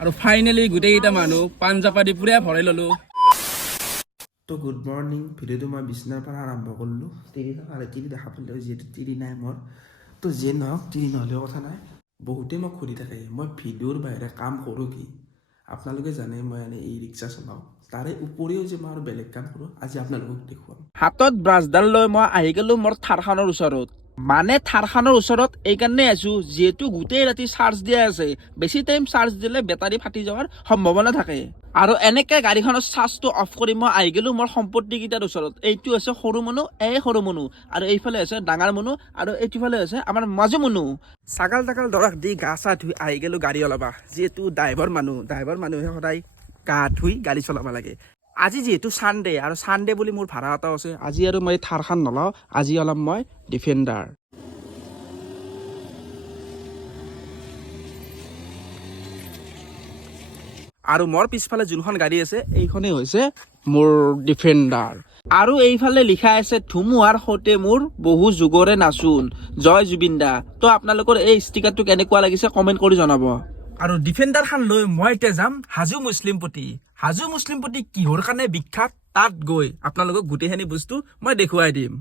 আৰু ফাইনেলি গোটেইকেইটা মানুহ পাঞ্জাবাৰী পুৰা ভৰাই ললো। তো গুড মৰ্ণিং। ভিডিঅ'টো মই বিচনাৰ পৰা আৰম্ভ কৰিলোঁ। তিৰি দেখা পালে যিহেতু তিৰি নাই মোৰ। তো যিয়ে নহওক তিৰি নহ'লেও কথা নাই। বহুতেই মোক সুধি থাকে মই ভিডিঅ'ৰ বাহিৰে কাম কৰোঁ কি। আপোনালোকে জানে মই এনেই এই ৰিক্সা চলাওঁ, তাৰে উপৰিও যে মই আৰু বেলেগ কাম কৰোঁ আজি আপোনালোকক দেখুৱাম। হাতত ব্ৰাছডাল লৈ মই আহি গ'লো মোৰ থাৰখানৰ ওচৰত। মানে থাৰখানৰ ওচৰত এইকাৰণে আছো যিহেতু গোটেই ৰাতি চাৰ্জ দিয়া আছে। বেছি টাইম চাৰ্জ দিলে বেটাৰী ফাটি যোৱাৰ সম্ভাৱনা থাকে। আৰু এনেকে গাড়ীখনৰ চাৰ্জটো অফ কৰি মই আহি গ'লো মোৰ সম্পত্তিকেইটাৰ ওচৰত। এইটো আছে সৰু মনু, এই সৰু মনু, আৰু এইফালে আছে ডাঙৰ মনু, আৰু এইটোফালে আছে আমাৰ মাজু মনু। ছাগাল তাগাল দৰক দি গা চা ধুই আহি গ'লো গাড়ী ওলাবা। যিহেতু ড্ৰাইভাৰ মানুহে সদায় গা ধুই গাড়ী চলাব লাগে। আজি যিহেতু চানডে, আৰু চানডে বুলি মোৰ ভাড়া এটাও আছে। আজি আৰু মই থাৰখান নলওঁ, আজি অলপ মই ডিফেণ্ডাৰ। আৰু মোৰ পিছফালে যোনখন গাড়ী আছে এইখনেই হৈছে মোৰ ডিফেণ্ডাৰ। আৰু এইফালে লিখা আছে ধুমুহাৰ সৈতে মোৰ বহু যুগৰে নাচোন, জয় জুবিন দা। তো আপোনালোকৰ এই ষ্টিকাৰটো কেনেকুৱা লাগিছে কমেণ্ট কৰি জনাব। আৰু ডিফেণ্ডাৰ খান লৈ মই এতিয়া যাম হাজো মুছলিমপট্টি। হাজো মুছলিমপট্টি কিহৰ কাৰণে বিখ্যাত তাত গৈ আপোনালোকক গোটেইখিনি বস্তু মই দেখুৱাই দিম।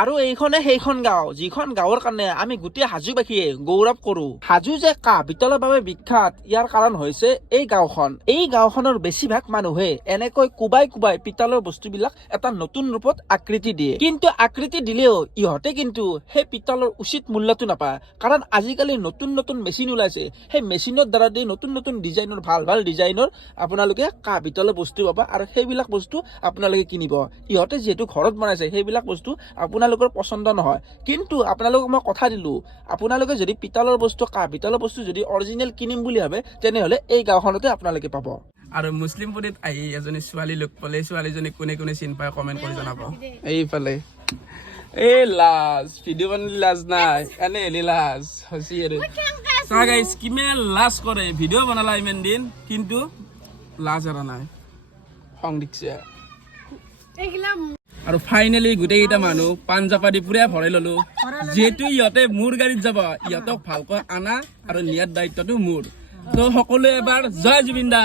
আৰু এইখনে সেইখন গাঁও যিখন গাঁৱৰ কাৰণে আমি গোটেই হাজোবাসীয়ে গৌৰৱ কৰো। হাজো যে কাঁহ পিতলৰ বাবে বিখ্যাত ইয়াৰ কাৰণ হৈছে এই গাঁওখন। এই গাঁওখনৰ বেছিভাগ মানুহে এনেকৈ কোবাই কোবাই পিতলৰ বস্তুবিলাক এটা নতুন ৰূপত আকৃতি দিয়ে। কিন্তু আকৃতি দিলেও ইহঁতে কিন্তু সেই পিতলৰ উচিত মূল্যটো নাপায়। কাৰণ আজিকালি নতুন নতুন মেচিন ওলাইছে, সেই মেচিনৰ দ্বাৰা দি নতুন নতুন ডিজাইনৰ ভাল ভাল ডিজাইনৰ আপোনালোকে কাঁহ পিতলৰ বস্তু পাবা, আৰু সেইবিলাক বস্তু আপোনালোকে কিনিব। ইহঁতে যিহেতু ঘৰত বনাইছে সেইবিলাক বস্তু আপোনালোকৰ পচন্দ নহয়। কিন্তু আপোনালোকক মই কথা দিলো, আপোনালোকে যদি পিতলৰ বস্তু কাঁহ পিতলৰ বস্তু যদি অৰিজিনেল কিনিম বুলি ভাবে তেনেহলে এই গাঁওখনতে আপোনালোকে পাব। আৰু মুছলিমপট্টিত আহি এজনী ছোৱালী লগ পালে, ছোৱালীজনী কোনে কোনে চিন পায় কমেণ্ট কৰি জনাব। এইফালে এই লাজ ভিডিঅ' বনালে লাজ নাই, এনে হেলি লাজ হৈছে আৰু গাইজ কিমান লাজ কৰে। ভিডিঅ' বনালা ইমান দিন কিন্তু লাজ এৰা নাই, খং দিছে। আৰু ফাইনেলি গোটেইকেইটা মানুহ পাঞ্জাবাৰী পুৰা ভৰাই ললো। যিহেতু ইহঁতে মোৰ গাড়ীত যাব, ইহঁতক ভালকৈ আনা আৰু নিয়াৰ দায়িত্বটো মোৰ। তো সকলোৱে এবাৰ জয় জুবিন দা।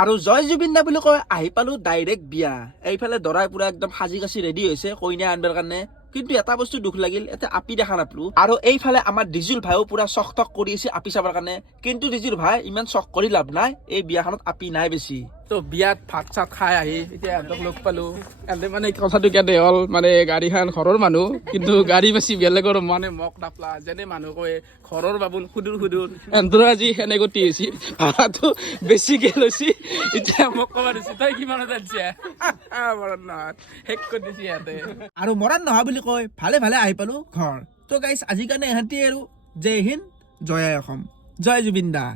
আৰু জয় জুবিন দা বুলি কয় আহি পালো ডাইৰেক্ট বিয়া। এইফালে দৰাই পুৰা একদম সাজি কাচি ৰেডি হৈছে কইনা আনবাৰ কাৰণে। কিন্তু এটা বস্তু দুখ লাগিল, এটা আপি দেখা নাপালো। আৰু এইফালে আমাৰ ডিজুল ভাইও পুৰা চখ টক কৰি আছে আপি চাবৰ কাৰণে। কিন্তু ডিজুল ভাই ইমান চখ কৰি লাভ নাই, এই বিয়াখনত আপি নাই বেছি। তো বিয়াত ভাত চাত খাই আহি এতিয়া এহঁতক লগ পালো। এহঁতে মানে কথাটো কেনে হ'ল, মানে গাড়ীখন ঘৰৰ মানুহ কিন্তু গাড়ী বেছি বেলেগৰ মানে মোক নাপলা। যেনে মানুহ কয় ঘৰৰ বাবুন সুদূৰ সুদূৰ, এহঁতৰ আজি সেনে গতি হৈছে, ভাড়াটো বেছিকে লৈছি। এতিয়া মোক ক'ব দিছে তই কিমানত আনছে, মৰণ নহয় শেষ কৰি দিছে ইহঁতে। আৰু মৰণ নহয় বুলি কয় ভালে ভালে আহি পালো ঘৰ। তো গাইছ আজিৰ কাৰণে ইহঁতে আৰু জয় হিন্দ জয় অসম, জয় জুবিন দা।